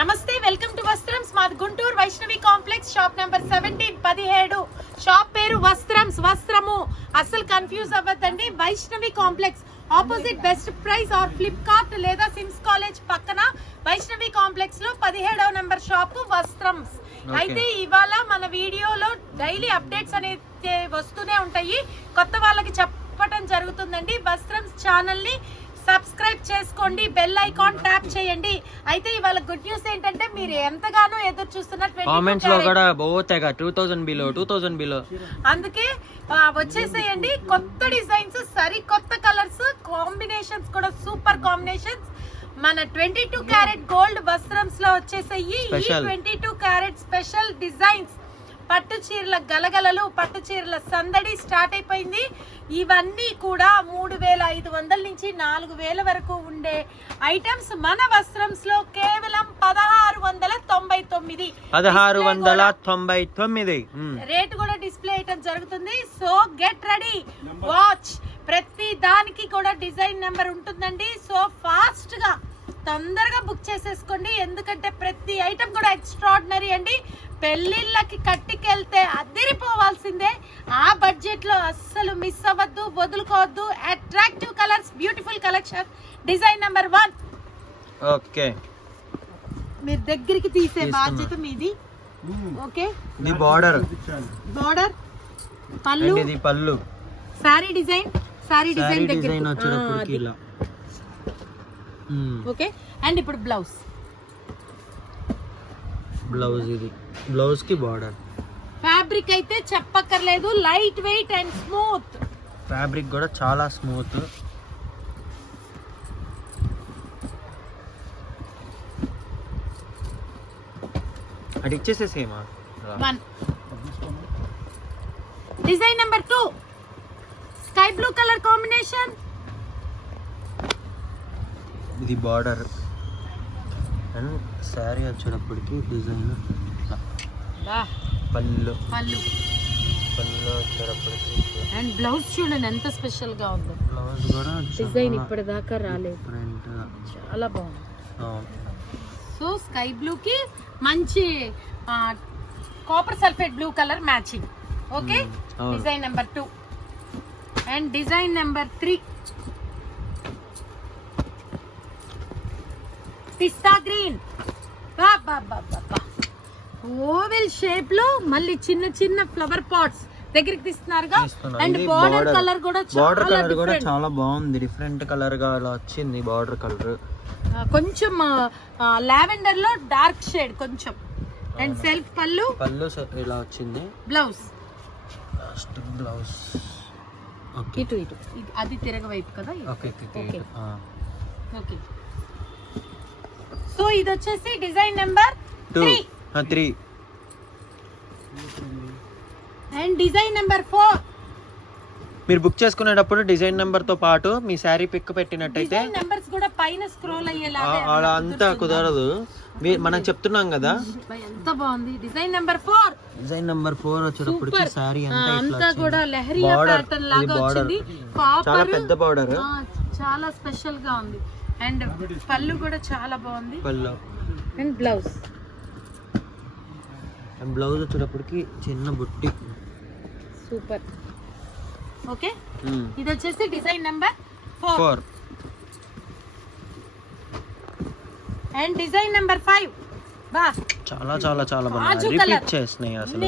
నమస్తే, welcome to Vastrams. మాది Guntur Vaishnavi complex, shop number 17 shop పేరు వస్త్రము. అస్సలు కన్ఫ్యూజ్ అవ్వద్దండి. Vaishnavi complex opposite Best Price or Flipkart లేదా సిమ్స్ కాలేజ్ పక్కన వైష్ణవి కాంప్లెక్స్ లో 17వ నెంబర్ షాప్ వస్త్రమ్స్. అయితే ఇవాళ మన వీడియోలో డైలీ అప్డేట్స్ అనేది వస్తూనే ఉంటాయి. కొత్త వాళ్ళకి చెప్పడం జరుగుతుందండి. వస్త్రమ్స్ ఛానల్ ని సబ్స్క్రైబ్ చేసుకోండి, బెల్ ఐకాన్ ట్యాప్ చేయండి. అయితే ఇవాళ గుడ్ న్యూస్ ఏంటంటే మీరు ఎంతగానో ఎదురు చూస్తున్న కామెంట్స్ లో కూడా పోతేగా 2000 బిలో అందుకే వచ్చేసేయండి. కొత్త డిజైన్స్, సరికొత్త కలర్స్, కాంబినేషన్స్ కూడా సూపర్ కాంబినేషన్స్. మన 22 క్యారెట్ గోల్డ్ వస్త్రమ్స్ లో వచ్చేసాయి. ఈ 22 క్యారెట్ స్పెషల్ డిజైన్స్, పట్టు చీరల గలగలలు, పట్టు చీరల సందడి స్టార్ట్ అయిపోయింది. ఇవన్నీ కూడా 3500 నుంచి 4000 వరకు ఉండే ఐటమ్స్ మన వస్త్రమ్స్ లో కేవలం 1699 రేట్ కూడా డిస్ప్లే చేయడం జరుగుతుంది. So get ready, watch. ప్రతి దానికి కూడా డిజైన్ నెంబర్ ఉంటుందండి. సో ఫాస్ట్ గా తొందరగా బుక్ చేసేసుకోండి, ఎందుకంటే ప్రతి ఐటమ్ కూడా ఎక్స్ట్రాడినరీ అండి. పెళ్లిళ్ళకి కట్టికెళ్తే అదిరిపోవాల్సిందే. ఆ బడ్జెట్ లో అస్సలు మిస్ అవ్వద్దు, వదులుకోవద్దు. Attractive colours, beautiful collection. Design number 1. Okay, మీరు దగ్గరికి తీసే బాధ్యత మీది. ఓకే, ఇది బార్డర్ పళ్ళు, ఇది పళ్ళు, సారీ డిజైన్ డిజైన్ వచ్చేటప్పటికి ఇలా. ఓకే, అండ్ ఇప్పుడు బ్లౌజ్ ఇది బ్లౌజ్ కి బార్డర్. ఫ్యాబ్రిక్ అయితే చెప్పక్కర్లేదు, light weight and smooth. Fabric కూడా చాలా స్మూత్. అది ఇచ్చేసేసేమా. Design number 2, sky blue colour combination. ఇది బార్డర్ అండ్ శారీ వచ్చేటప్పటికి డిజైన్ పళ్ళు వచ్చేటప్పటికి అండ్ బ్లౌజ్ చూడండి ఎంత స్పెషల్ గా ఉందో. బ్లౌజ్ కూడా డిజైన్ ఇప్పటిదాకా రాలేదు, డిఫరెంట్, చాలా బాగుంది. సో స్కై బ్లూ కి మంచి copper sulphate blue colour matching. Okay, design number 2 and design number 3, పిస్తా గ్రీన్. ఓవెల్ షేప్ లో మళ్ళీ చిన్న చిన్న ఫ్లవర్ పాట్స్ దగ్గరికి తీస్తున్నారుగా. అండ్ బార్డర్ కలర్ కూడా చాలా బాగుంది, డిఫరెంట్ కలర్ గా అలా వచ్చింది. బార్డర్ కలర్ కొంచెం లావెండర్ లో డార్క్ షేడ్ కొంచెం. అండ్ సెల్ఫ్ పళ్ళు ఇలా వచ్చింది. బ్లౌజ్ ఓకే, ఇటు అది తిరగవైపు కదా. ఓకే, సో ఇది వచ్చేసి design number 3 and design number 4. మీరు బుక్ చేసుకునేటప్పుడు డిజైన్ నెంబర్ తో పాటు మీ శారీ పిక్ పెట్టినట్టయితే నెంబర్స్ కూడా పైన స్క్రోల్ అయ్యేలా. అలా అంతా కుదరదు, మనం చెప్తున్నాం కదా. ఎంత బాగుంది డిజైన్ నెంబర్ 4 వచ్చేటప్పటికి శారీ అంతా కూడా లెహరియా ప్యాటర్న్ లాగా వచ్చింది. చాలా పెద్ద బార్డర్, చాలా స్పెషల్ గా ఉంది. అండ్ పళ్ళు కూడా చాలా బాగుంది. అండ్ బ్లౌజ్ వచ్చేటప్పటికి చిన్న బుట్టి, సూపర్. ఓకే, ఇది వచ్చేసి design number 4 and design number 5. చాలా చాలా చాలా బాగుంది, రిపీట్ చేస్తున్నాయి అసలు.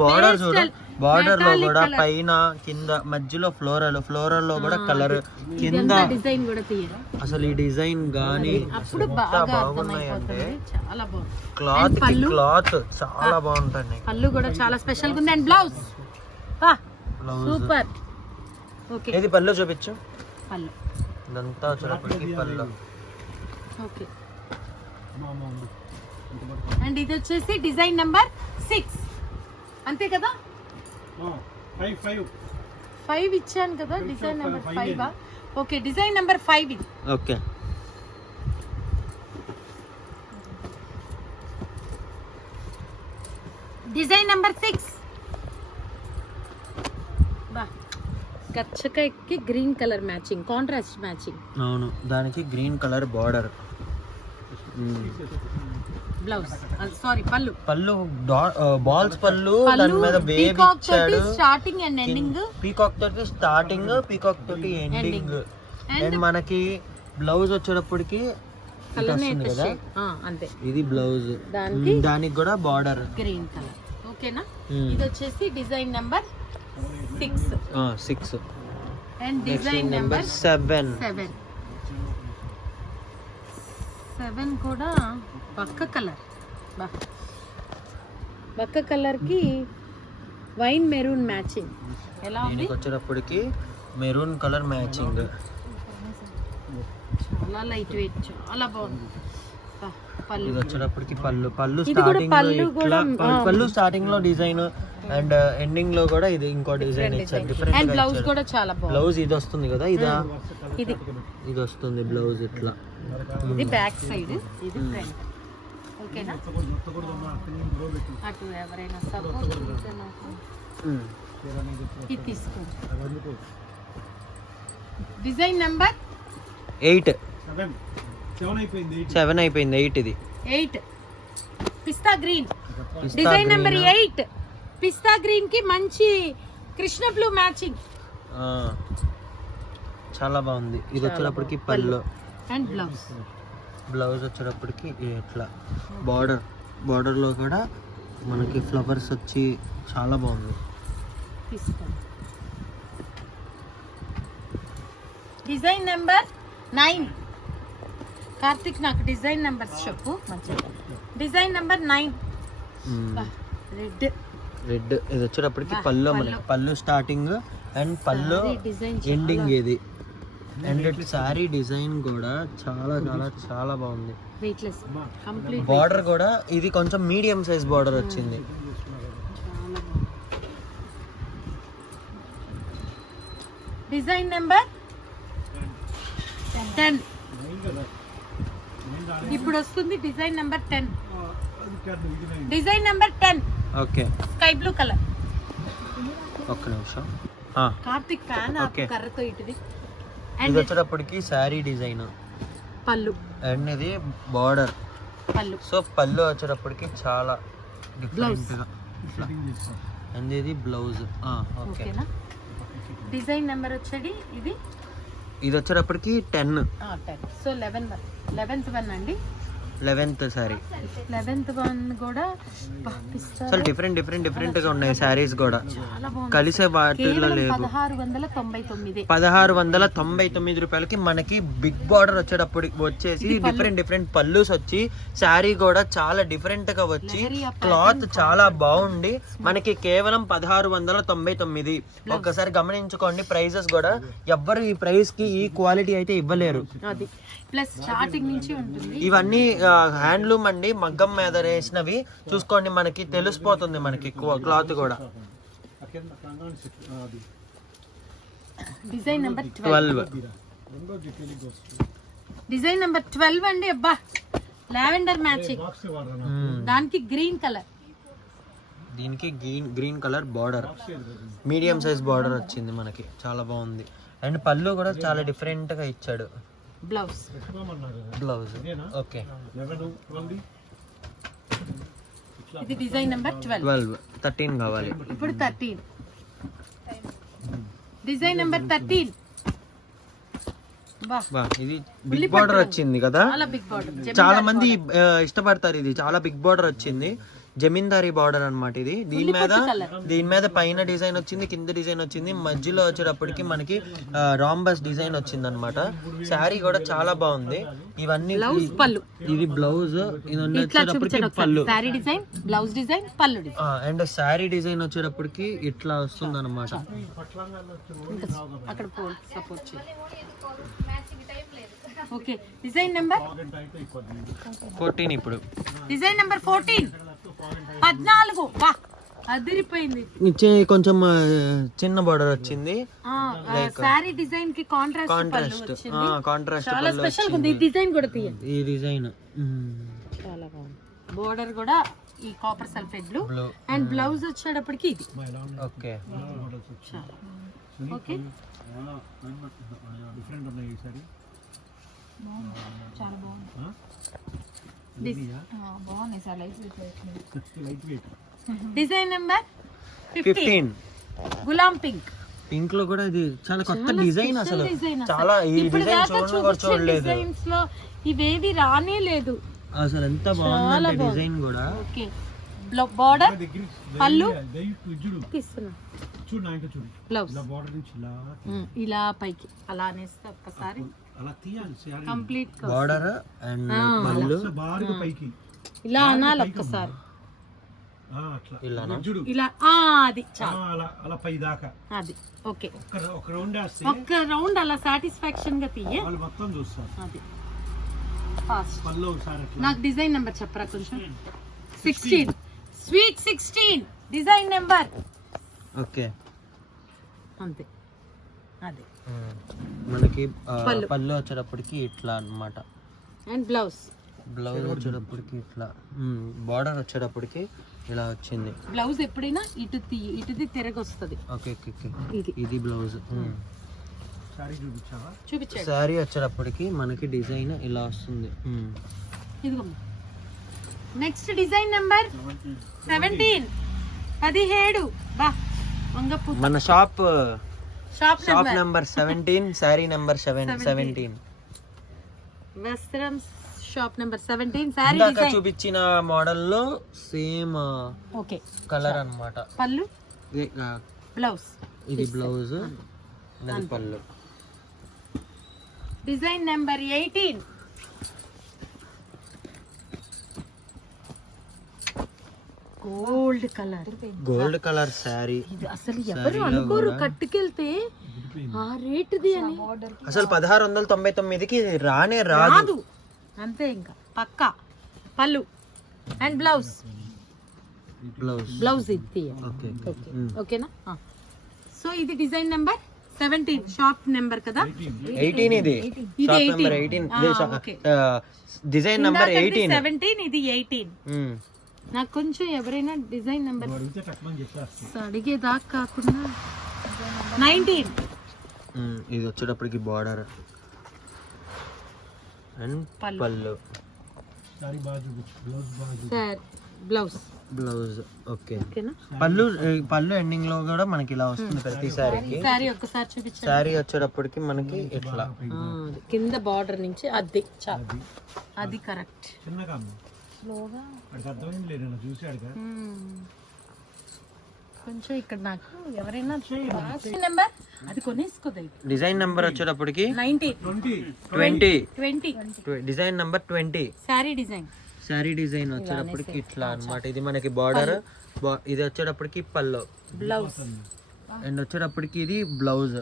బార్డర్ చూడ, బార్డర్ లో కూడా పైన కింద మధ్యలో ఫ్లోరల్ లో కూడా కలర్ కింద డిజైన్ కూడా తీయరా అసలు. ఈ డిజైన్ గానీ అప్పుడు బాగున్నాయి అంటే చాలా బాగుంది. క్లాత్ చాలా బాగుంటుంది. పళ్ళు కూడా చాలా స్పెషల్ గా ఉంది. And blouse super. ఓకే, ఇది పళ్ళు చూపించు. పళ్ళు ఇదంతా చూడప్పటికి పళ్ళు. ఓకే, అండ్ ఇది వచ్చేసి డిజైన్ నెంబర్ 6 అంతే కదా. 5 ఇచ్చాను కదా. Design number 5. Okay, design number 5 ఇది. Okay, design number 6. గచ్చకాయకి green colour matching, contrast matching. అవును, దానికి green colour border. Blouse sorry పళ్ళు బాల్స్ పళ్ళు, దాని మీద బేబీ ఇచ్చాడు. స్టార్టింగ్ అండ్ ఎండింగ్ పీకాక్ తోటి స్టార్టింగ్, పీకాక్ తోటి ఎండింగ్. అండ్ మనకి బ్లౌజ్ వచ్చేటప్పటికి ఇటు వస్తుంది కదా, అంతే. ఇది బ్లౌజ్, దానికి కూడా బార్డర్ గ్రీన్ కలర్. ఓకేనా? ఇది వచ్చేసి design number 6 and design number 7 కూడా బక్క కలర్ కి వైన్ మెరూన్ మ్యాచింగ్. ఎలా ఉంది? వచ్చేటప్పటికి మెరూన్ కలర్ మ్యాచింగ్, చాలా లైట్ వెయిట్, చాలా బాగుంది. ఇది వచ్చేటప్పటికి పళ్ళు స్టార్టింగ్ లో డిజైన్ అండ్ ఎండింగ్ లో కూడా ఇది ఇంకో డిజైన్ ఇచ్చారు. డిఫరెంట్ బ్లౌజ్ కూడా చాలా బాగుంది. బ్లౌజ్ ఇది వస్తుంది కదా, ఇది వస్తుంది బ్లౌజ్ ఇట్లా. ఇది బ్యాక్ సైడ్, ఇది ఫ్రంట్. ఓకేనా? అటు ఎవరైనా సపోర్ట్ ఇది తీసుకోండి. డిజైన్ నెంబర్ 8 7 అయిపోయింది. 8 ఇది 8 పిస్తా గ్రీన్. డిజైన్ నెంబర్ 8 పిస్తా గ్రీన్ కి మంచి కృష్ణ బ్లూ మ్యాచింగ్, చాలా బాగుంది. ఇది వచ్చేటప్పటికి పళ్ళు అండ్ బ్లౌజ్ వచ్చేటప్పటికి ఇట్లా బార్డర్ లో కూడా మనకి ఫ్లవర్స్ వచ్చి చాలా బాగుంది. Design number 9. కార్తిక్ నాకు డిజైన్ నెంబర్స్ చెప్పు మంచిగా. Design number 9 red. ఇది వచ్చేటప్పటికి పళ్ళు, మనకి పళ్ళు స్టార్టింగ్ అండ్ పళ్ళు ఎండింగ్ ఇది. అండ్ సారీ డిజైన్ కూడా చాలా చాలా చాలా బాగుంది. బార్డర్ కూడా ఇది కొంచెం మీడియం సైజ్ బార్డర్ వచ్చింది. డిజైన్ నెంబర్ 10 ఇప్పుడు వస్తుంది. Design number 10. Design number 10 okay, sky blue colour. ఒక్క నిమిషం. కార్తిక్ ఫ్యాన్ కర్రతో ఇటుది. ఇది వచ్చేటప్పటికి శారీ డిజైన్, పళ్ళు అండ్ ఇది బార్డర్. పళ్ళు సో పళ్ళు వచ్చేటప్పటికి చాలా డిఫరెంట్ గా, అండ్ ఇది బ్లౌజ్. ఓకేనా? డిజైన్ నెంబర్ వచ్చేది ఇది వచ్చేటప్పటికి 10. సో 11th వన్ అండి. 11th sorry. 11th వన్ కూడా అసలు డిఫరెంట్ గా ఉన్నాయి సారీస్ కూడా, కలిసే వాటిలో లేదు. 1699 రూపాయలకి మనకి బిగ్ బార్డర్ వచ్చేసి డిఫరెంట్ పళ్ళుస్ వచ్చి శారీ కూడా చాలా డిఫరెంట్ గా వచ్చి క్లాత్ చాలా బాగుండి మనకి కేవలం 1699. ఒక్కసారి గమనించుకోండి ప్రైజెస్ కూడా. ఎవ్వరు ఈ ప్రైస్ కి ఈ క్వాలిటీ అయితే ఇవ్వలేరు. ప్లస్ స్టార్టింగ్ నుంచి ఉంటుంది. ఇవన్నీ హ్యాండ్లూమ్ అండి, మగ్గం మీద వేసినవి. చూసుకోండి, మనకి తెలిసిపోతుంది మనకి క్లాత్ కూడా. Design number 12. డిజైన్ నెంబర్ 12 అండి. అబ్బా, లావెండర్ మ్యాచింగ్, దానికి గ్రీన్ కలర్. దీనికి green colour border, medium size border వచ్చింది మనకి, చాలా బాగుంది. అండ్ పళ్ళు కూడా చాలా డిఫరెంట్ గా ఇచ్చాడు. Blouse okay. ఇది డిజైన్ నెంబర్ 12. 13 కావాలి ఇప్పుడు. 13 డిజైన్ నెంబర్ 13. ఇది బిగ్ బార్డర్ వచ్చింది కదా, చాలా మంది ఇష్టపడతారు. ఇది చాలా బిగ్ బార్డర్ వచ్చింది, జమీందారీ బార్డర్ అన్నమాట ఇది. దీని మీద పైన డిజైన్ వచ్చింది, కింద డిజైన్ వచ్చింది, మధ్యలో వచ్చేటప్పటికి మనకి రాంబస్ డిజైన్ వచ్చింది అనమాట. శారీ కూడా చాలా బాగుంది. ఇవన్నీ ఇది బ్లౌజ్, ఇది వచ్చేటప్పటికి పళ్ళు. అండ్ శారీ డిజైన్ వచ్చేటప్పటికి ఇట్లా వస్తుంది అనమాట. Okay, design number 14. ఇప్పుడు డిజైన్ నెంబర్ 14. 14. వా, అదిరిపోయింది. కొంచెం చిన్న బార్డర్ వచ్చింది. సారీ డిజైన్ కి కాంట్రాస్ట్ చాలా స్పెషల్ ఉంది. ఈ డిజైన్ కూడా తీయండి. ఈ డిజైన్ చాలా బాగుంది. బోర్డర్ కూడా ఈ copper sulphate blue and blouse వచ్చేటప్పటికి ఇది. ఓకే ఓకే, చాలా బాగుంది. బాగున్నాయి sir light weight. Design number 15 Ghulam pink. Pink లో కూడా ఇది చాలా కొత్త డిజైన్. అసలు చాలా ఈ డిజైన్ చూడలేదు. డిజైన్స్ లో ఇవేవి రానే లేదు అసలు. ఎంత బాగుంది డిజైన్ కూడా. ఓకే బోర్డర్ పళ్ళు తీస్తున్నా బ్లౌజ్ ఇలా పైకి అలా అనేస్తే ఒక్కసారి కంప్లీట్ బోర్డర్ అండ్ పళ్ళు ఇలా అనాలి ఒక్కసారి. ఇలా అది అలా పై దాకా అది ఓకే. ఒక్క రౌండ్ అలా సాటిస్ఫాక్షన్ గా తీయ మొత్తం చూస్తారు. అది ఫాస్ట్. నాకు డిజైన్ నెంబర్ చెప్పరా కొంచెం. 16 స్వీట్ 16 డిజైన్ నెంబర్. ఓకే అంతే. అదే మనకి పళ్ళు వచ్చేటప్పటికి ఇట్లా అన్నమాట. అండ్ బ్లౌజ్ వచ్చేటప్పటికి ఇట్లా. బార్డర్ వచ్చేటప్పటికి ఇలా వచ్చింది. బ్లౌజ్ ఎప్పుడైనా ఇటుది తిరగ వస్తుంది. ఓకే ఇది బ్లౌజ్. చూపించండి. శారీ వచ్చేటప్పటికి మనకి డిజైన్ ఇలా వస్తుంది. ఇదిగో నెక్స్ట్ డిజైన్ నెంబర్ 17 బా వంగపు. మన shop shop number 17 sari number 17. వస్త్రం షాప్ నెంబర్ 17 శారీ ఇందాక డిజైన్ చూపించిన మోడల్ లో సేమ్ ఓకే కలర్ అన్నమాట. పళ్ళు బ్లౌజ్. ఇది బ్లౌజ్ ఇది పళ్ళు. Design number 18 gold colour sari. ఇది అసలు ఎవరు అనుకోరు కట్టుకెళ్తే ఆ రేటుది అని. అసలు 1699కి రానే రాదు. అంతే ఇంకా పక్కా. పళ్ళు అండ్ బ్లౌజ్ ఇది ఓకేనా. సో ఇది డిజైన్ నెంబర్ 17 షాప్ నెంబర్ కదా. 18 ఇది షాప్ నెంబర్ 18. Design number 18. 17 ఇది 18. నాకు కొంచెం ఎవరైనా డిజైన్ నెంబర్ అడిగేదాకా కాకుండా 19. ఇది వచ్చేటప్పటికి బార్డర్ అండ్ పళ్ళు బ్లౌజ్. ఓకే పళ్ళు ఎండింగ్ లో కూడా మనకి ఇలా వస్తుంది ప్రతి సారీకి. ఒక్కసారి చూపించండి. సారీ వచ్చేటప్పటికి మనకి ఇట్లా కింద బార్డర్ నుంచి అది అది కరెక్ట్. స్లోగా కొంచెం ఇక్కడ నాకు ఎవరైనా నెంబర్ అది కొనేసుకోదు. డిజైన్ నెంబర్ వచ్చేటప్పటికి 20 డిజైన్ నెంబర్ 20 శారీ డిజైన్ వచ్చేటప్పటికి ఇట్లా అన్నమాట. ఇది మనకి బార్డర్. ఇది వచ్చేటప్పటికి పళ్ళు బ్లౌజ్ అండ్ వచ్చేటప్పటికి ఇది బ్లౌజ్.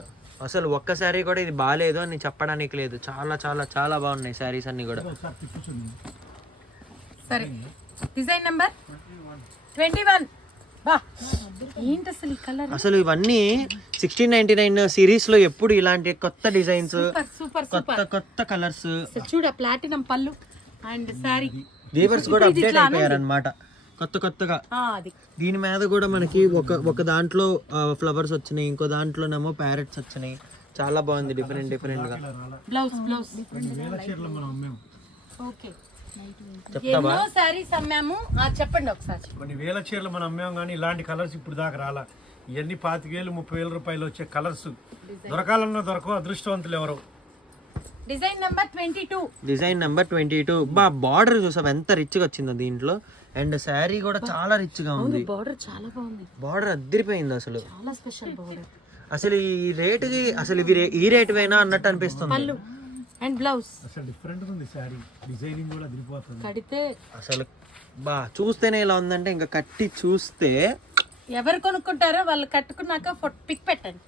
అసలు ఒక్క శారీ కూడా ఇది బాగాలేదు అని చెప్పడానికి లేదు. చాలా చాలా చాలా బాగున్నాయి శారీస్ అన్ని కూడా. సరే డిజైన్ నెంబర్ 21 బా ఏంటి అసలు ఈ కలర్. అసలు ఇవన్నీ 1699 సిరీస్ లో ఎప్పుడు ఇలాంటి కొత్త డిజైన్స్ కొత్త కలర్స్. చూడ ప్లాటినం పళ్ళు అండ్ సారీ. వీవర్స్ కూడా అప్డేట్ అయిపోయారు అన్నమాట కొత్తగా. దీని మీద కూడా మనకి ఒక దాంట్లో ఫ్లవర్స్ వచ్చినాయి, ఇంకో దాంట్లోనేమో ప్యారెట్స్ వచ్చినాయి. చాలా బాగుంది డిఫరెంట్ గా. బ్లౌజ్ ఓకే చెప్తావా? చెప్పండి ఒకసారి. కొన్ని వేల చీరలు మనం అమ్మాం కానీ ఇలాంటి కలర్స్ ఇప్పుడు దాకా రాలా. ఇవన్నీ 25,000-30,000 రూపాయలు వచ్చే కలర్స్ దొరకాలన్నా దొరకవు. అదృష్టవంతులు ఎవరు. డిజైన్ నెంబర్ 22 బా బార్డర్ చూసావు ఎంత రిచ్ గా వచ్చిందో దీంట్లో. అండ్ శారీ కూడా చాలా రిచ్ గా ఉంది. బార్డర్ చాలా బాగుంది. బార్డర్ అద్దరిపోయింది అసలు. చాలా స్పెషల్ బార్డర్. అసలు ఈ రేటుకి అసలు ఈ రేట్ వేనా అన్నట్టు అనిపిస్తుంది. పళ్ళు అండ్ బ్లౌజ్ అసలు డిఫరెంట్ ఉంది. సారీ డిజైనింగ్ కూడా అదిరిపోతుంది. కడితే అసలు బా చూస్తేనే ఇలా ఉందంటే ఇంకా కట్టి చూస్తే ఎవరు కొనుక్కుంటారో వాళ్ళు కట్టుకున్నాక పిక్ పెట్టండి.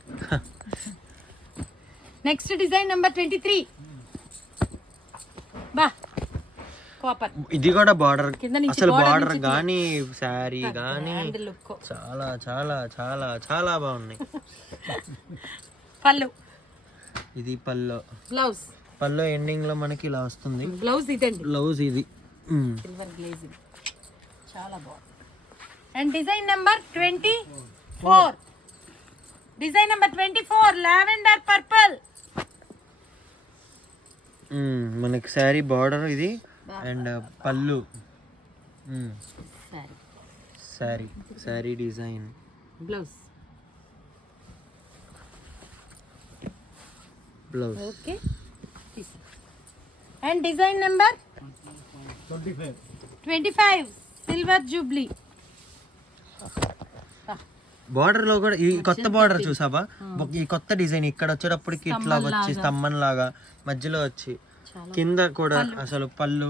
నెక్స్ట్ డిజైన్ నెంబర్ 23 బా కాపర్. ఇది కూడా బార్డర్. అసలు బార్డర్ గానీ శారీ గానీ చాలా చాలా చాలా చాలా బాగున్నాయి. పళ్ళు ఇది బ్లౌజ్ ఎండింగ్ లో మనకి ఇలా వస్తుంది. బ్లౌజ్ ఇది సిల్వర్ గ్లేజింగ్ చాలా బాగుంది. And design number 24 lavender purple. మనకి శారీ బార్డర్ ఇది అండ్ పళ్ళు sorry sari sari design blouse. Blouse. Okay. And design number 25 silver Jubilee. Border లో కూడా ఈ కొత్త బార్డర్ చూసావా, ఈ కొత్త డిజైన్ ఇక్కడ వచ్చేటప్పటికి ఇట్లా వచ్చి స్తంభం లాగా మధ్యలో వచ్చి కింద కూడా అసలు పళ్ళు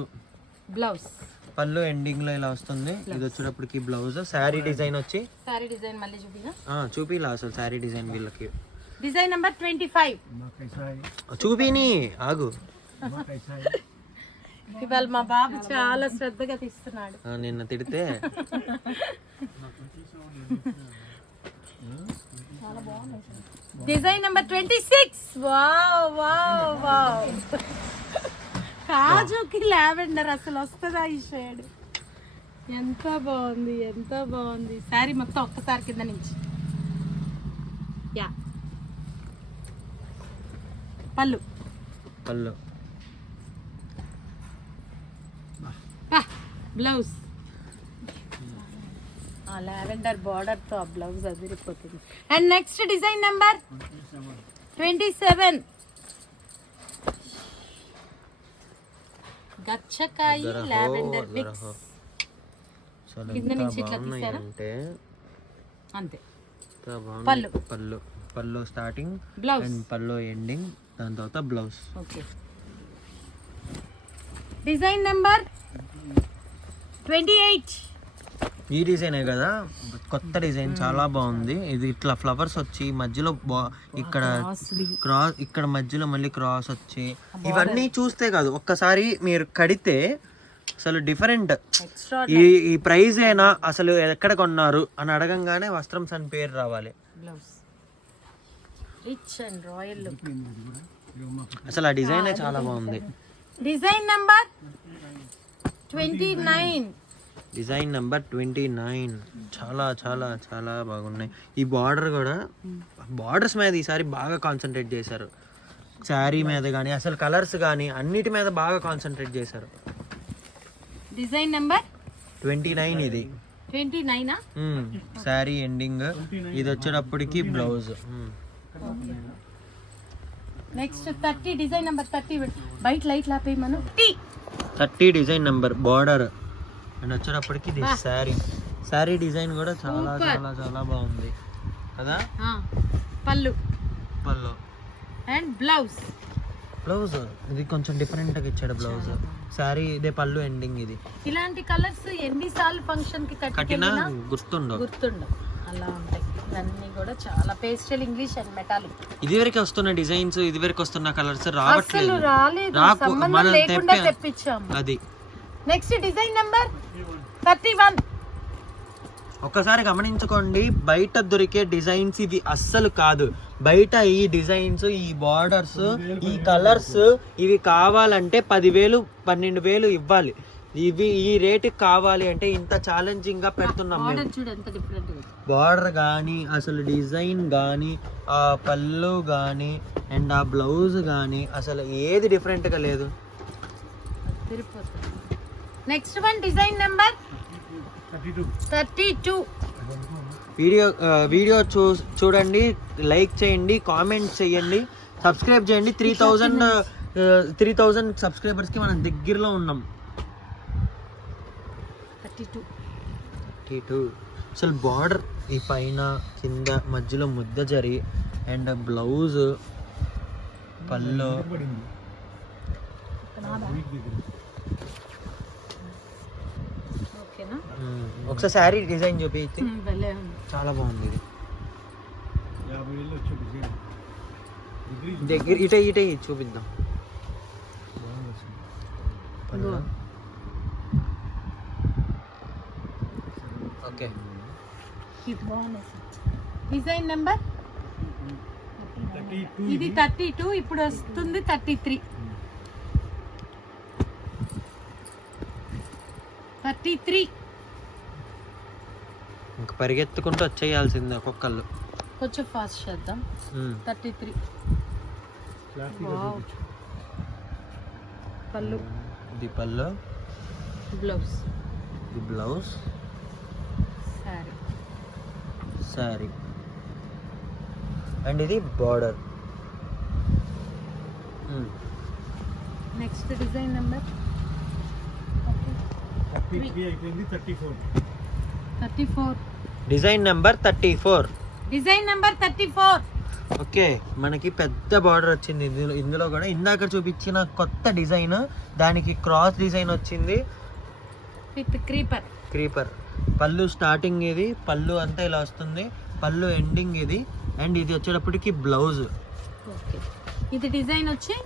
బ్లౌజ్. పళ్ళు ఎండింగ్ లో ఇలా వస్తుంది. ఇది వచ్చేటప్పటికి బ్లౌజ్. శారీ డిజైన్ వచ్చి సారీ డిజైన్ మళ్ళీ చూపిలా అసలు శారీ డిజైన్ వీళ్ళకి. Design number 25. చూపిని ఆగు. ఇవాళ మా బాబు చాలా శ్రద్ధగా తీస్తున్నాడు. నిన్న తిడితే design number 26. Wow wow wow. కాజుకి లావెండర్ అసలు వస్తుందా ఈ షేడ్? ఎంత బాగుంది, ఎంత బాగుంది. శారీ మొత్తం ఒక్కసారి కింద నుంచి. యా పళ్ళు. పళ్ళు. బ్లౌజ్. లావెండర్ బార్డర్ తో ఆ బ్లౌజ్ అదిరిపోతుంది. అండ్ నెక్స్ట్ డిజైన్ నెంబర్ 27 గచ్చకాయి లావెండర్ మిక్స్. కింద నుంచి ఇట్లా తీసారా అంతే. పళ్ళు. పళ్ళు. పళ్ళు స్టార్టింగ్ బ్లౌజ్ అండ్ పళ్ళు ఎండింగ్, దాని తర్వాత బ్లౌజ్. ఓకే. Design number 28. ఈ డిజైనే కదా, కొత్త డిజైన్ చాలా బాగుంది. ఇది ఇట్లా ఫ్లవర్స్ వచ్చి మధ్యలో ఇక్కడ క్రాస్, ఇక్కడ మధ్యలో మళ్ళీ క్రాస్ వచ్చి, ఇవన్నీ చూస్తే కాదు ఒక్కసారి మీరు కడితే అసలు డిఫరెంట్. ఈ ప్రైజ్ అయినా అసలు ఎక్కడ కొన్నారు అని అడగంగానే వస్త్రం అని పేరు రావాలి. Blouse rich and royal look. అసలు ఆ డిజైనే చాలా బాగుంది. Design number 29. డిజైన్ నెంబర్ 29 చాలా చాలా చాలా బాగున్నాయి. ఈ బార్డర్ కూడా, బార్డర్స్ మీద ఈసారి బాగా కాన్సన్ట్రేట్ చేశారు. శారీ మీద కానీ అసలు కలర్స్ కానీ అన్నిటి మీద బాగా కాన్సన్ట్రేట్ చేశారు. డిజైన్ నెంబర్ 29 ఇది 29. శారీ ఎండింగ్, ఇది వచ్చేటప్పటికి బ్లౌజ్. నెక్స్ట్ 30. Design number 30. బయట లైట్ లాపేయి మనం. 30 డిజైన్ నెంబర్ బార్డర్ అండ్ వచ్చేటప్పటికి ఇది శారీ. శారీ డిజైన్ కూడా చాలా చాలా చాలా బాగుంది కదా. పళ్ళు. పళ్ళు అండ్ బ్లౌజ్. బ్లౌజ్ ఇది కొంచెం డిఫరెంట్ గా ఇచ్చాడు బ్లౌజ్. శారీ ఇదే పళ్ళు ఎండింగ్. ఇది ఇలాంటి కలర్స్ ఎన్నిసార్లు ఫంక్షన్ కి కట్టినా గుర్తుండవు. అలా ఉంటాయి. ఇవన్నీ కూడా చాలా పేస్టల్ ఇంగ్లీష్ అండ్ మెటాలిక్. ఇది వరకు వస్తున్న డిజైన్స్, ఇది వరకు వస్తున్న కలర్స్ రావట్లేదు. సంబంధం లేకుండా తెప్పించాము. అది నెక్స్ట్ డిజైన్ నెంబర్ 31. ఒక్కసారి గమనించుకోండి, బయట దొరికే డిజైన్స్ ఇవి అస్సలు కాదు. బయట ఈ డిజైన్స్, ఈ బార్డర్స్, ఈ కలర్స్ ఇవి కావాలంటే 10,000 12,000 ఇవ్వాలి. ఇవి ఈ రేటుకి కావాలి అంటే ఇంత ఛాలెంజింగ్ గా పెడుతున్నాం. బార్డర్ కానీ అసలు డిజైన్ కానీ ఆ పళ్ళు కానీ అండ్ ఆ బ్లౌజ్ కానీ అసలు ఏది డిఫరెంట్ గా లేదు. Next one design number 32. Video చూడండి, లైక్ చేయండి, కామెంట్ చేయండి, సబ్స్క్రైబ్ చేయండి. 3,000 సబ్స్క్రైబర్స్ కి మనం దగ్గరలో ఉన్నాం. 32 అసలు బార్డర్ ఈ పైన కింద మధ్యలో ముద్ద జరి అండ్ బ్లౌజ్ పళ్ళు. ఒకసారి శారీ డిజైన్ చూపించి, చాలా బాగుంది ఇది. దగ్గర ఇటే ఇటే చూపిద్దాం. ఓకే. డిజైన్ నెంబర్ ఇది 32. ఇప్పుడు వస్తుంది 33. 33 ఇంకా పరిగెత్తుకుంటూ వచ్చేయాల్సిందే ఒక్కొక్కళ్ళు. కొంచెం ఫాస్ట్ చేద్దాం. 33. పళ్ళు, ఇది పళ్ళు, బ్లౌజ్, ఇది బ్లౌజ్, సారీ. శారీ, అండ్ ఇది బార్డర్. నెక్స్ట్ డిజైన్ నెంబర్ 33 అయిపోయింది, 34. 34. Design number 34. Design number 34. Okay, మనకి పెద్ద బార్డర్ వచ్చింది ఇందులో కూడా. ఇందాక చూపించిన కొత్త డిజైన్, దానికి క్రాస్ డిజైన్ వచ్చింది విత్ క్రీపర్. క్రీపర్. పళ్ళు స్టార్టింగ్ ఇది, పళ్ళు అంతా ఇలా వస్తుంది, పళ్ళు ఎండింగ్ ఇది, అండ్ ఇది వచ్చేటప్పటికి బ్లౌజ్. ఓకే, ఇది డిజైన్ వచ్చి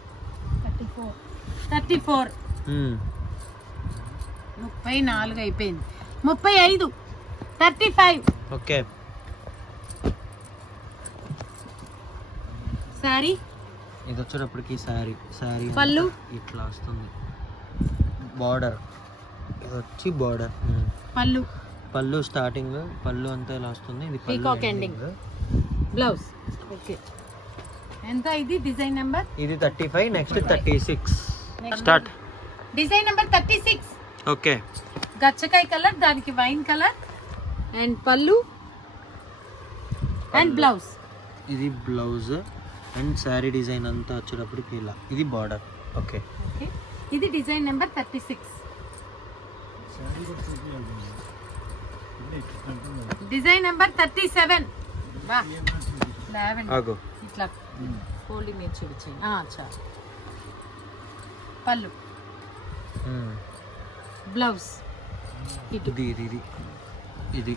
34. 34 అయిపోయింది. 35. 35. Okay, sorry. ఇది వచ్చేటప్పటికి శారీ. శారీ పళ్ళు ఇట్లా వస్తుంది, బార్డర్ ఇది వచ్చి బార్డర్. పళ్ళు, పళ్ళు స్టార్టింగ్, పళ్ళు అంతా ఇలా వస్తుంది, ఇది పళ్ళు పీకాక్ ఎండింగ్, బ్లౌజ్. ఓకే, ఎంత ఇది డిజైన్ నెంబర్? ఇది 35. Next 36. Start. Design number 36. Okay, గచ్చకాయ కలర్, దానికి వైన్ కలర్, అండ్ పళ్ళు అండ్ బ్లౌజ్. ఇది బ్లౌజ్ అండ్ శారీ డిజైన్ అంతా వచ్చేటప్పటికి ఇలా, ఇది బార్డర్. ఓకే, ఓకే, ఇది డిజైన్ నెంబర్ 36. Design number 37. వా, లావెండర్. ఆగు. ఇట్లా ఫోల్డింగ్ మీద చూపించండి. చాలు. పళ్ళు, బ్లౌజ్. ఇటు ఇది ఇది ఇది ఇది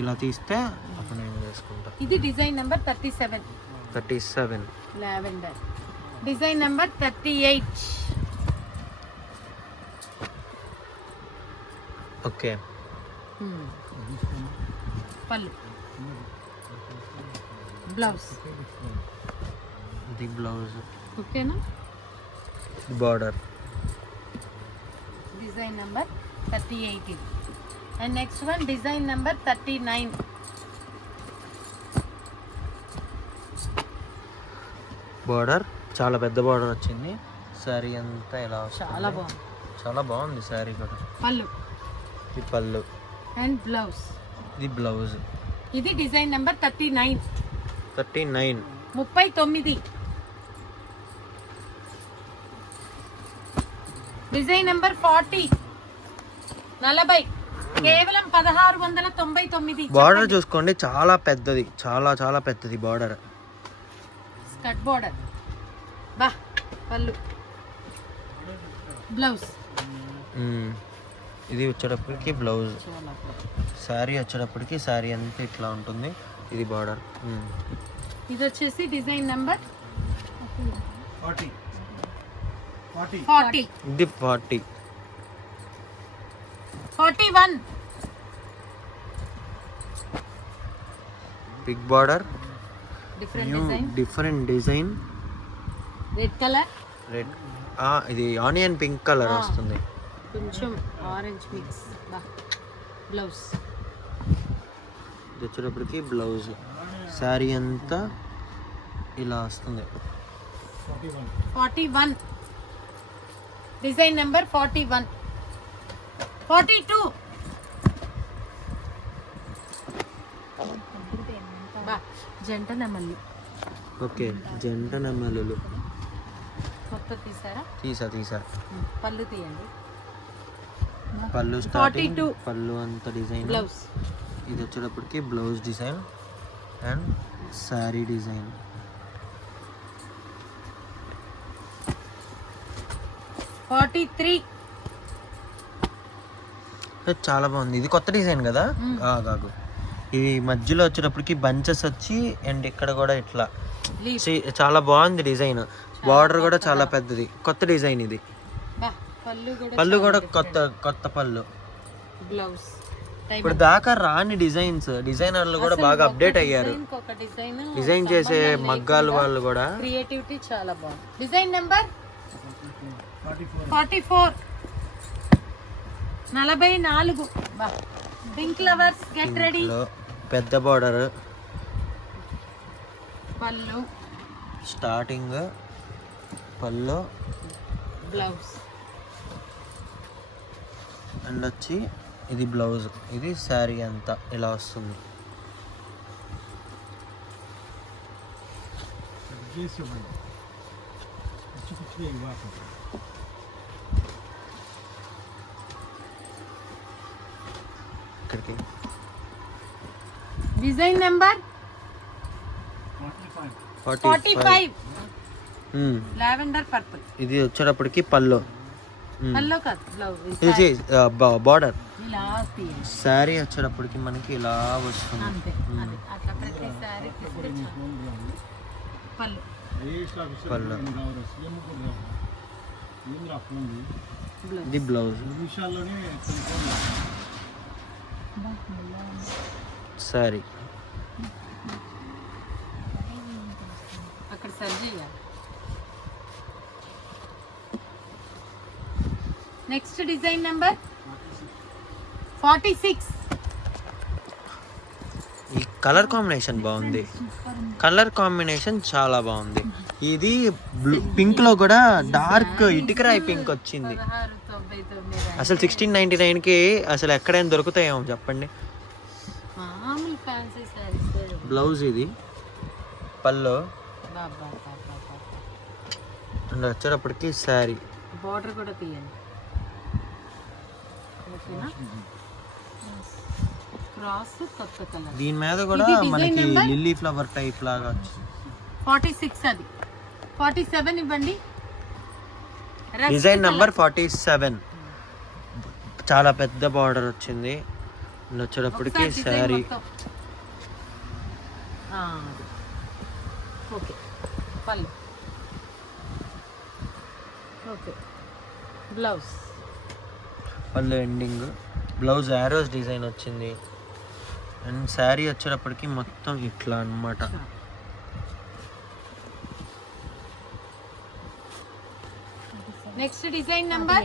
ఇలా తీస్తే అప్పుడు నేను వేసుకుంటా. ఇది design number 37. 37. Lavender. Design number 38. Okay, పళ్ళు, బ్లౌజ్. ఇది బ్లౌజ్, ఓకేనా? బార్డర్. డిజైన్ నెంబర్ 38 ఇది. And next one design number 39. Border చాలా పెద్ద బార్డర్ వచ్చింది, శారీ అంతా ఇలా వస్తుంది. చాలా బాగుంది. చాలా బాగుంది శారీ కూడా. పళ్ళు ఇది పళ్ళు, అండ్ బ్లౌజ్. ఇది బ్లౌజ్. ఇది డిజైన్ నెంబర్ 39. 39. 39. Design number 40. 40. కేవలం 1699. బార్డర్ చూసుకోండి, చాలా పెద్దది, చాలా చాలా పెద్దది బార్డర్. Skirt border. బా, పళ్ళు, బ్లౌజ్. ఇది వచ్చేటప్పటికి బ్లౌజ్. శారీ వచ్చేటప్పటికి శారీ అంతా ఇట్లా ఉంటుంది, ఇది బార్డర్. ఇది వచ్చేసి డిజైన్ నెంబర్ 40. 40. ఇది 40. 41. Big border, different new design. Different design. Red colour, red, ఇది ఆనియన్ పింక్ కలర్ వస్తుంది. కొంచెం ఆరెంజ్ మిక్స్. బా, బ్లౌజ్. ఇది వచ్చేటప్పటికి బ్లౌజ్. శారీ అంతా ఇలా వస్తుంది. 41. Design number 41. 42. బా, జంట నెమలి. ఓకే, జంట నెమలులు. కొత్త తీసారా? తీసా. పళ్ళు తీయండి. పళ్ళు స్టార్టింగ్, 42. పళ్ళు అంత డిజైన్. బ్లౌజ్. ఇది వచ్చేటప్పటికి blouse design and sari design. 43. చాలా బాగుంది. ఇది కొత్త డిజైన్ కదా. కాదు, ఇది మధ్యలో వచ్చేటప్పటికి బంచెస్ వచ్చి అండ్ ఇక్కడ కూడా ఇట్లా చాలా బాగుంది డిజైన్. బార్డర్ కూడా చాలా పెద్దది, కొత్త డిజైన్ ఇది. బా, పళ్ళు కూడా. పళ్ళు కూడా కొత్త పళ్ళు. బ్లౌజ్. ఇప్పుడు దాకా రాని డిజైన్స్, డిజైనర్లు కూడా బాగా అప్డేట్ అయ్యారు. డిజైన్ చేసే మగ్గాలు వాళ్ళు కూడా. క్రియేటివిటీ చాలా బాగుంది. Design number 44. 44. బా, పింక్ లవర్స్ గెట్ రెడీ. పెద్ద బార్డర్, పళ్ళు, స్టార్టింగ్ పళ్ళు, బ్లౌజ్. అండ్ వచ్చి ఇది బ్లౌజ్, ఇది శారీ అంతా ఇలా వస్తుంది. ఇక్కడికి డిజైన్ నెంబర్ 45 లావెండర్ పర్పుల్. ఇది వచ్చేటప్పటికి పల్లో, పల్లో కాదు బ్లౌజ్. ఇది బార్డర్. ఇలా తీయండి శారీ వచ్చేటప్పటికి మనకి ఇలా వస్తుంది. అంతే, అది అట్లా ప్రతి సారీ పళ్ళు. పల్లో ఇది బ్లౌజ్, శారీ. అక్కడ సరి చేయాలి. Next design number 46. ఈ కలర్ కాంబినేషన్ బాగుంది, కలర్ కాంబినేషన్ చాలా బాగుంది. ఇది పింక్ లో కూడా డార్క్ ఇటుకరాయి పింక్ వచ్చింది. 1699. అసలు 1699కి అసలు ఎక్కడైనా దొరుకుతాయేమో చెప్పండి. మామూలు ఫ్యాన్సీ సారీస్. బ్లౌజ్ ఇది, పల్లో బాబా అండ్ వచ్చేటప్పటికి శారీ. బార్డర్ కూడా తీయండి. ఓకేనా? క్రాస్ కొత్త కలర్. దీని మీద కూడా ఇది design మనకి number? లిల్లీ ఫ్లవర్ టైప్ లాగా వచ్చింది. 46 అది. 47 ఇవ్వండి. Design number 47. చాలా పెద్ద బార్డర్ వచ్చింది. అండ్ వచ్చేటప్పటికి శారీ. ఓకే, పళ్ళు. Okay, blouse. పళ్ళు ఎండింగ్, బ్లౌజ్ యారోస్ డిజైన్ వచ్చింది. అండ్ శారీ వచ్చేటప్పటికి మొత్తం ఇట్లా అన్నమాట. Next design number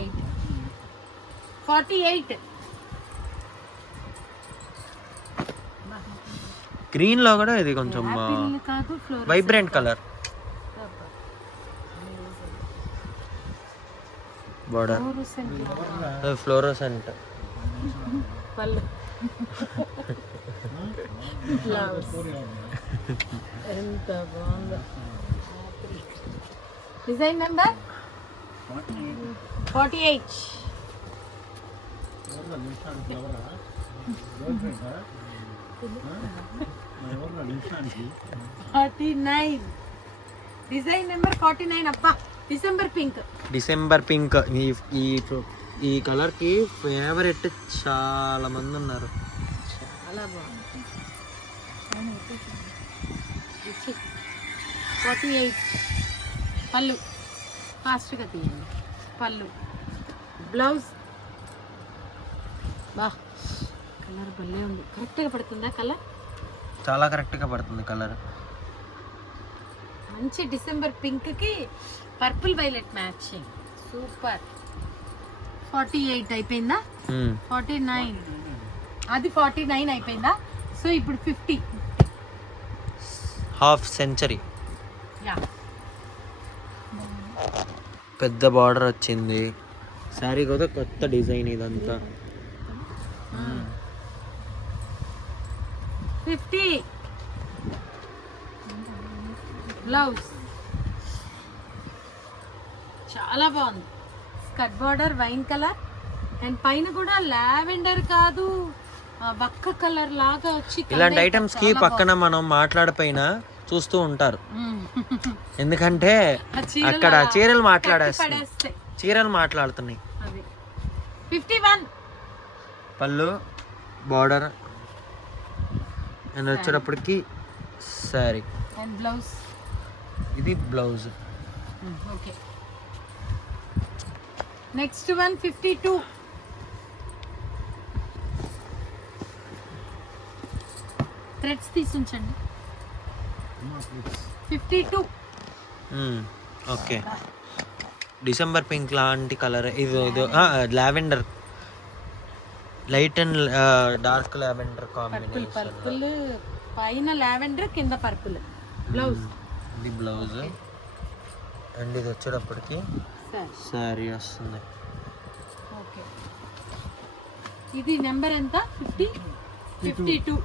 48. గ్రీన్ లో కూడా ఇది కొంచెం కాదు, వైబ్రెంట్ కలర్ బార్డర్, ఫ్లోరోసెంట్. పళ్ళు, బ్లౌజ్. ఎంత బాగుందో. Design number 48. 49. Design number 49. అబ్బా, డిసెంబర్ పింక్. December pink. ఈ కలర్ కి ఫేవరెట్ చాలా మంది ఉన్నారు. చాలా బాగుంది. 48. పళ్ళు ఫాస్ట్గా తీయండి. పళ్ళు, బ్లౌజ్. బా, కలర్ భలే ఉంది. కరెక్ట్గా పడుతుందా కలర్? చాలా కరెక్ట్గా పడుతుంది కలర్. మంచి డిసెంబర్ పింక్కి పర్పుల్ వైలెట్ మ్యాచింగ్. సూపర్. 48 అయిపోయిందా? 49. అది 49 అయిపోయిందా? సో ఇప్పుడు 50. Half century. యా, పెద్ద బార్డర్ వచ్చింది. శారీ కూడా కొత్త డిజైన్ ఇదంతా. 50. బ్లౌజ్ చాలా బాగుంది. Skirt border wine colour and పైన కూడా లావెండర్ కాదు, వక్క కలర్ లాగా వచ్చి. ఇలాంటి ఐటమ్స్ కి పక్కన మనం మాట్లాడిపోయినా చూస్తూ ఉంటారు. ఎందుకంటే అక్కడ చీరలు మాట్లాడేస్తాయి, చీరలు మాట్లాడుతున్నాయి. 51. పళ్ళు, బార్డర్ అండ్ వచ్చేటప్పటికి శారీ. And blouse. ఇది blouse. Okay, next one 52. Threads తీసుంచండి. 52. ఓకే, డిసెంబర్ పింక్ లాంటి కలర్ ఇది. Lavender, light and dark lavender combination. Purple పైన లావెండర్, కింద పర్పుల్. బ్లౌజ్. ఇది బ్లౌజ్ అండ్ ఇది వచ్చేటప్పటికి శారీ వస్తుంది. ఓకే, ఇది నెంబర్ ఎంత 52.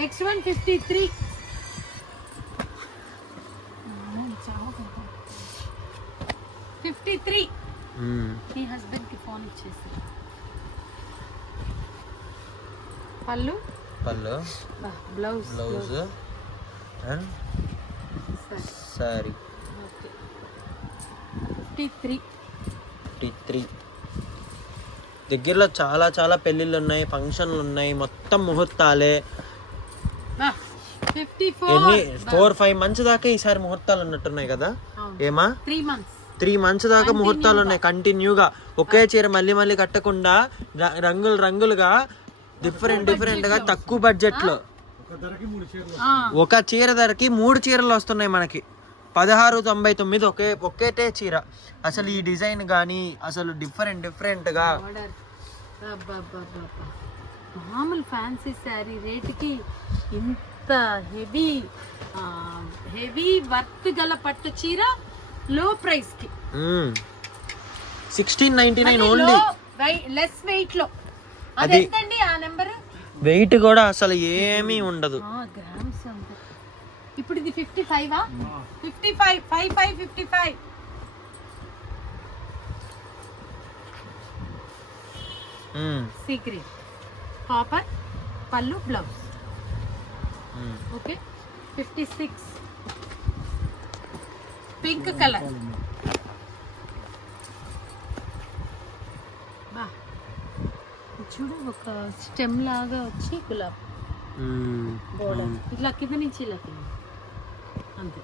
Next one 53. మీ హస్బెండ్ కి ఫోన్ ఇచ్చేసి. పళ్ళు బ్లౌజ్ అండ్ సారీ. 53. దగ్గరలో చాలా చాలా పెళ్ళిళ్ళు ఉన్నాయి, ఫంక్షన్లు ఉన్నాయి, మొత్తం ముహూర్తాలే. 4-5 మంత్స్ దాకా ఈసారి ముహూర్తాలు ఉన్నట్టున్నాయి కదా ఏమా? 3 మంత్స్ దాకా ముహూర్తాలు ఉన్నాయి కంటిన్యూగా. ఒకే చీర మళ్ళీ మళ్ళీ కట్టకుండా రంగులుగా డిఫరెంట్ గా తక్కువ బడ్జెట్ లో ఒక చీర ధరకి 3 చీరలు వస్తున్నాయి మనకి. 1699 ఒకేటే చీర. అసలు ఈ డిజైన్ గానీ అసలు డిఫరెంట్ గా మామూలు ఫ్యాన్సీ శారీ రేటుకి ఇంత హెవీ వర్త్ గల పట్టు చీర లో ప్రైస్ కి 1699 ఓన్లీ. లెస్ వెయిట్ లో. అది ఎంతండి ఆ నెంబర్? వెయిట్ కూడా అసలు ఏమీ ఉండదు. గ్రామ్స్ అంతే. ఇప్పుడు ఇది 55 55 సీక్రెట్ కాపర్ పళ్ళు బ్లౌజ్. Okay 56 pink colour. చూడు ఒక స్టెమ్ లాగా వచ్చి గులాబ్ బోర్డర్ ఇట్లా కింద నుంచి ఇలా అంతే.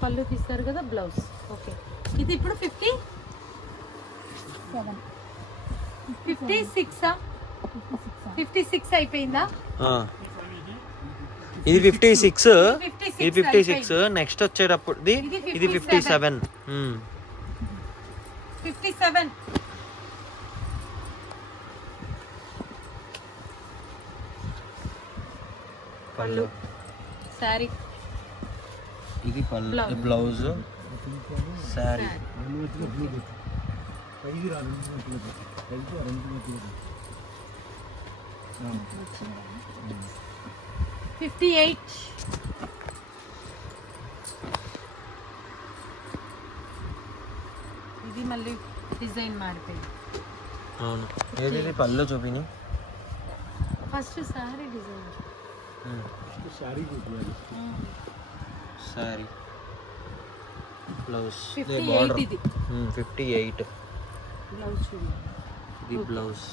పళ్ళు తీస్తారు కదా బ్లౌజ్. ఓకే ఇది ఇప్పుడు 56 అయిపోయిందా? ఇది 56. నెక్స్ట్ వచ్చేటప్పుడు ఇది 57. పళ్ళు సారీ. ఇది బ్లౌజ్ సారీ. 58. ఇది మళ్ళీ డిజైన్ మారిపోయింది. అవును. ఏది పళ్ళు చూపిని first sari design. Sari blouse 58. 58 blouse చూడండి. ఇది బ్లౌజ్.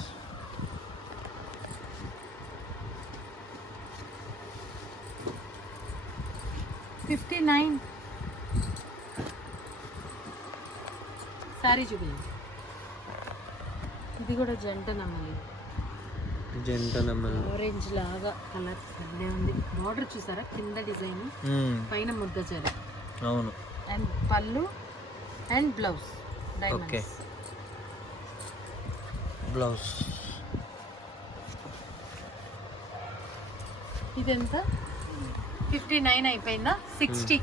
సారీ చూపించండి. ఇది కూడా జంట నమ్మలి ఆరెంజ్ లాగా కలర్ భలే ఉంది. బార్డర్ చూసారా? కింద డిజైన్ పైన ముద్ద చీర. అవును. అండ్ పళ్ళు అండ్ బ్లౌజ్ ఓకే బ్లౌజ్. ఇదెంత? 59 అయిపోయిందా? 60.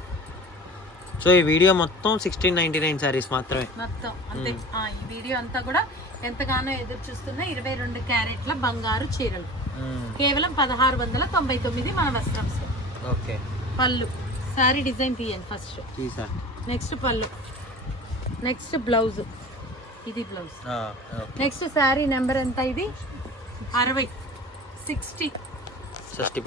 సో ఈ వీడియో మొత్తం 1699 సారీస్ మాత్రమే మొత్తం అంతే. ఈ వీడియో అంతా కూడా ఎంతగానో ఎదురు చూస్తున్న 22 క్యారెట్ల బంగారు చీరలు కేవలం 1699 మన వస్త్రంస్. ఓకే. పళ్ళు సారీ డిజైన్ తీయండి ఫస్ట్. నెక్స్ట్ పళ్ళు, నెక్స్ట్ బ్లౌజ్. ఇది బ్లౌజ్. నెక్స్ట్ సారీ నెంబర్ ఎంత? ఇది 60. 60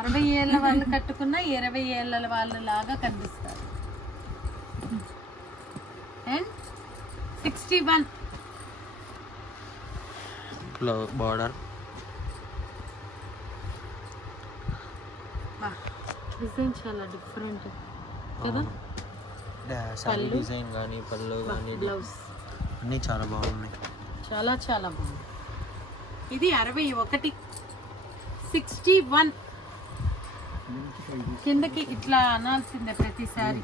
60 ఏళ్ళ వాళ్ళు కట్టుకున్న 20 ఏళ్ళ వాళ్ళ లాగా కనిపిస్తారు. And 61 border. డిజైన్ చాలా డిఫరెంట్ కదా. సారీ డిజైన్ కానీ పళ్ళు కానీ బ్లౌజ్ అన్నీ చాలా బాగున్నాయి. చాలా చాలా బాగుంది. ఇది 61. 61 కిందకి ఇట్లా అనాల్సిందే ప్రతిసారి.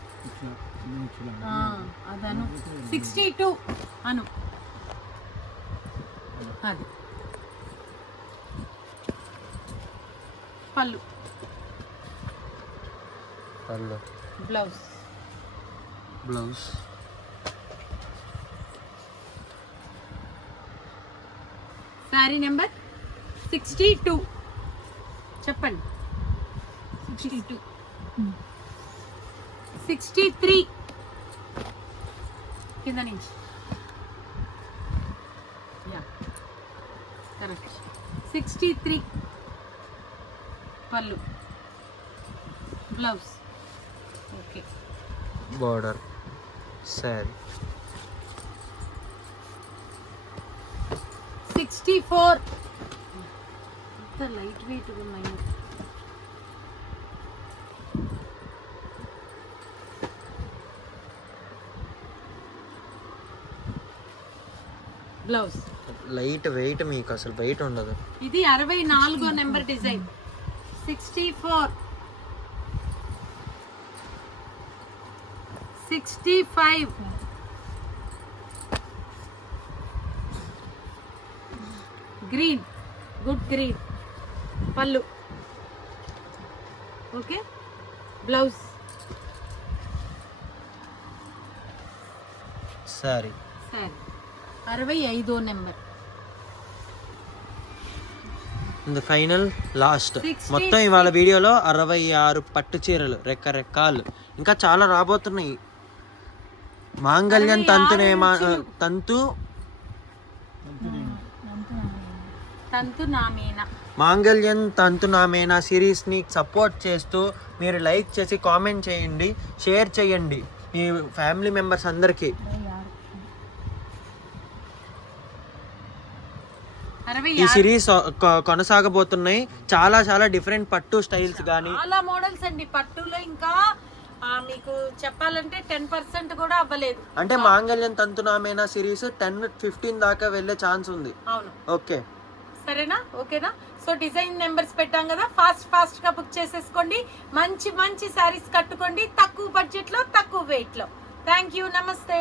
అదను 62 అను. అది పళ్ళు బ్లౌజ్. శారీ నెంబర్ 62 చెప్పండి. 63 కింద నుంచి కరెక్ట్. 63 పళ్ళు, బ్లౌజ్. Okay, border sari. 64 ఎంత లైట్ వెయిట్ ఉన్నాయి. బ్లౌజ్ లైట్ వెయిట్, మీకు అసలు వెయిట్ ఉండదు. ఇది 64 number design. 64 65 green, good green పళ్ళు. Okay, blouse sari. సరే 65 నెంబర్. Final last 66. మొత్తం ఇవాళ వీడియోలో 66 పట్టు చీరలు రకరకాలు, ఇంకా చాలా రాబోతున్నాయి. మాంగళ్యం మాంగళ్యం తంతు నామేనా సిరీస్ ని సపోర్ట్ చేస్తూ మీరు లైక్ చేసి కామెంట్ చేయండి, షేర్ చేయండి మీ ఫ్యామిలీ మెంబర్స్ అందరికి. ఈ సిరీస్ కొనసాగబోతున్నాయి. చాలా చాలా డిఫరెంట్ పట్టు స్టైల్స్ గానీ చాలా మోడల్స్ అండి పట్టులో. ఇంకా మీకు చెప్పాలంటే 10% కూడా అవ్వలేదు. అంటే మాంగళ్యం తంతునామేనా సిరీస్ 10-15 దాకా వెళ్ళే ఛాన్స్ ఉంది. అవును, ఓకే సరేనా? ఓకేనా? సో డిజైన్ నెంబర్స్ పెట్టాం కదా, ఫాస్ట్ గా బుక్ చేసేసుకోండి. మంచి మంచి శారీస్ కట్టుకోండి, తక్కువ బడ్జెట్ లో, తక్కువ వెయిట్ లో. థ్యాంక్ యూ, నమస్తే.